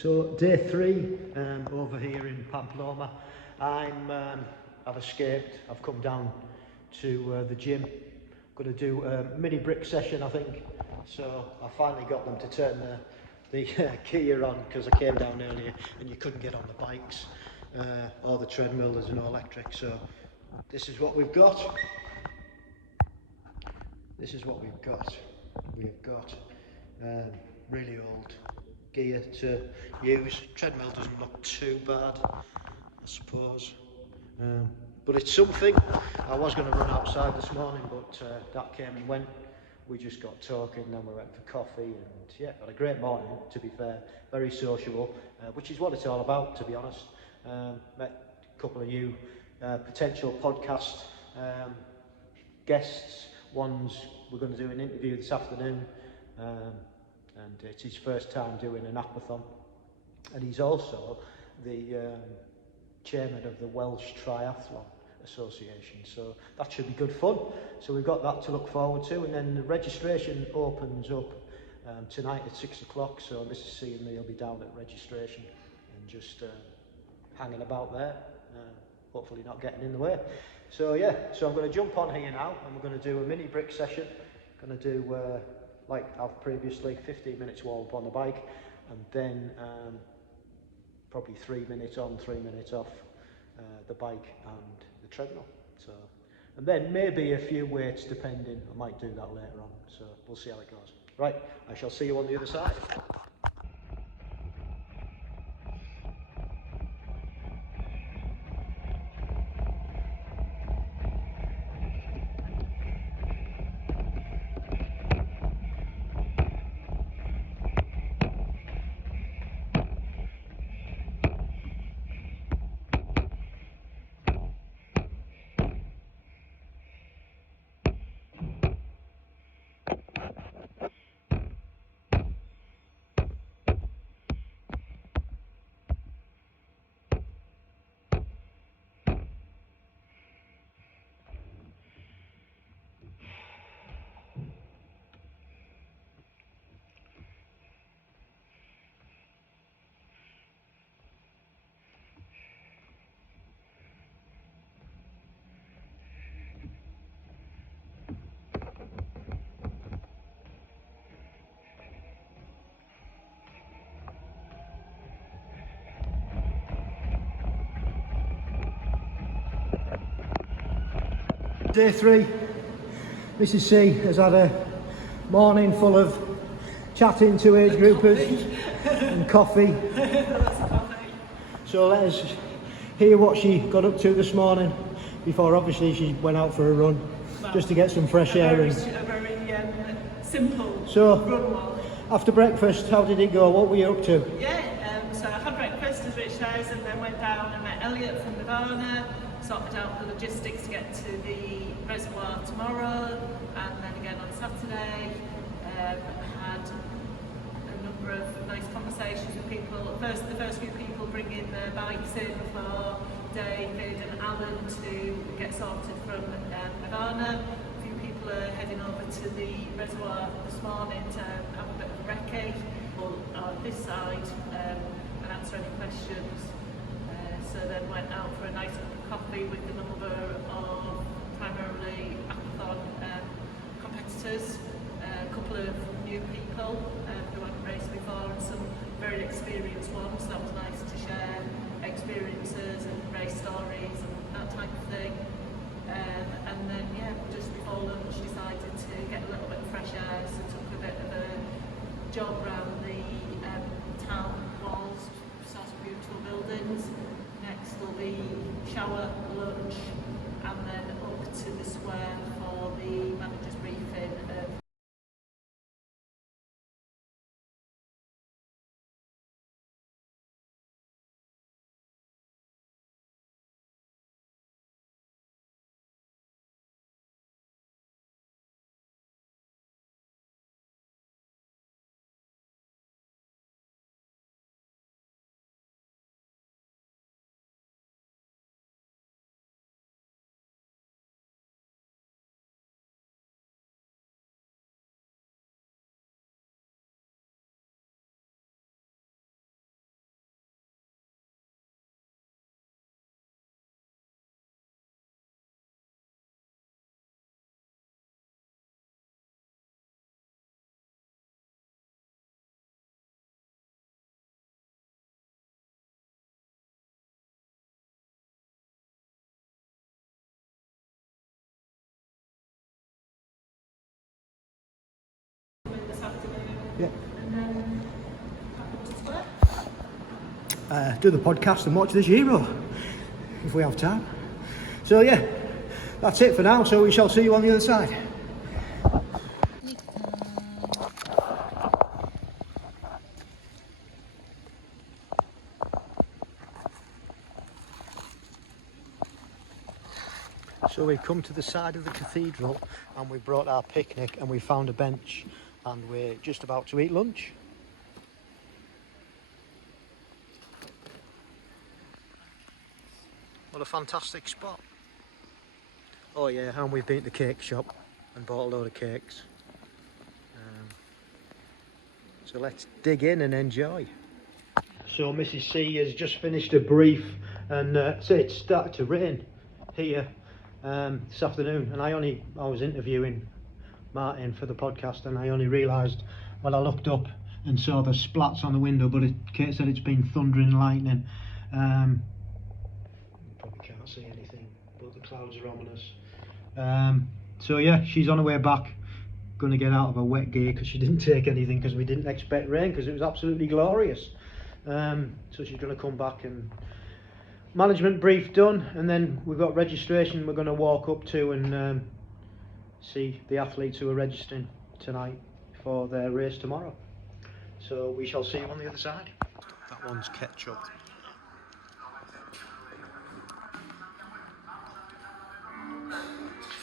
So day 3 over here in Pamplona. I've escaped. I've come down to the gym. Going to do a mini brick session, I think. So I finally got them to turn the gear on, because I came down earlier and you couldn't get on the bikes or the treadmill. There's no electric. So this is what we've got. This is what we've got. We've got really old gear to use. Treadmill doesn't look too bad, I suppose, but it's something. I was going to run outside this morning, but that came and went. We just got talking, then we went for coffee, and yeah, had a great morning, to be fair. Very sociable, which is what it's all about, to be honest. Met a couple of new potential podcast guests. We're going to do an interview this afternoon, and it's his first time doing an aquathon, and he's also the chairman of the Welsh Triathlon Association, so that should be good fun. So we've got that to look forward to, and then the registration opens up tonight at 6 o'clock, so Mr. C and me will be down at registration and just hanging about there, hopefully not getting in the way. So yeah, so I'm going to jump on here now, and we're going to do a mini brick session. Going to do, like I've previously, 15 minutes warm up on the bike, and then probably 3 minutes on, 3 minutes off the bike and the treadmill. So, and then maybe a few weights depending. I might do that later on, so we'll see how it goes. Right, I shall see you on the other side. Day 3, Mrs. C has had a morning full of chatting to age groupers and coffee. So let us hear what she got up to this morning, before obviously she went out for a run, just to get some fresh air in. A very simple so, run walk. After breakfast, how did it go? What were you up to? Yeah, so I had breakfast, as Rich says, and then went down and met Elliot from Nirvana, sorted out the logistics to get to the reservoir tomorrow, and then again on Saturday. Had a number of nice conversations with people. The first few people bringing their bikes in for David and Alan to get sorted from Nirvana. A few people are heading over to the reservoir this morning to have a bit of a recce on this side and answer any questions. So then went out for a nice cup of coffee with a number of primarily aquathon competitors, a couple of new people who hadn't raced before, and some very experienced ones. So that was nice to share experiences and race stories and that type of thing. And then yeah, just before lunch decided to get a little bit of fresh air, so took a bit of a jog around the town walls, saw some beautiful buildings. Next will be shower, lunch, and then up to the square for the manager's briefing of do the podcast and watch the Giro if we have time. So yeah, that's it for now. So we shall see you on the other side. So we've come to the side of the cathedral and we've brought our picnic and we found a bench and we're just about to eat lunch. What a fantastic spot. Oh yeah, and we've been to the cake shop and bought a load of cakes. So let's dig in and enjoy. So Mrs. C has just finished a brief and it's started to rain here this afternoon, and I was interviewing Martin for the podcast and I only realised when I looked up and saw the splats on the window, but Kate said it's been thundering and lightning. Probably can't see anything, but the clouds are ominous. So yeah, she's on her way back, going to get out of her wet gear because she didn't take anything because we didn't expect rain because it was absolutely glorious. So she's going to come back and management brief done, and then we've got registration we're going to walk up to and see the athletes who are registering tonight for their race tomorrow. So we shall see you on the other side. That one's ketchup.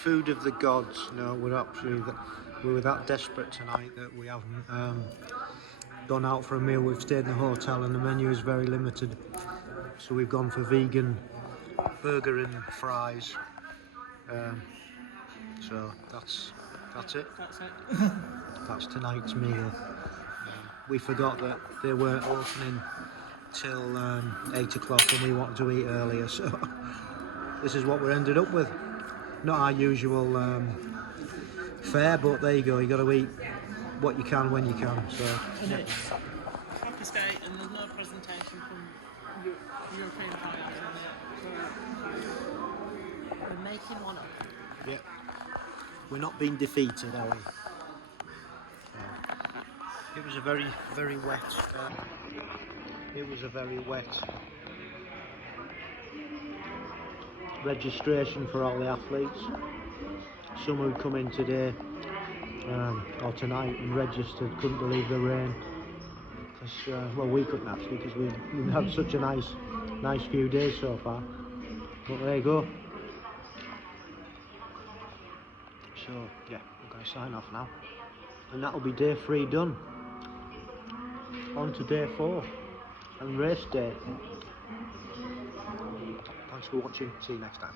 Food of the gods. No, we were that desperate tonight that we haven't gone out for a meal. We've stayed in the hotel and the menu is very limited. So we've gone for vegan burger and fries. So that's it. That's it. That's tonight's meal. We forgot that they weren't opening till 8 o'clock and we wanted to eat earlier. So this is what we ended up with. Not our usual fare, but there you go. You got to eat what you can when you can. So. And it's happy state, and there's no presentation from European triathlon yet. So we're making one up. Yeah. We're not being defeated, are we? It was a very, very wet. It was a very wet registration for all the athletes. Some who'd come in today or tonight and registered couldn't believe the rain. Well, we couldn't actually because we've had such a nice few days so far. But there you go. So yeah, we're going to sign off now, and that'll be day 3 done. On to day 4 and race day. Thanks for watching. See you next time.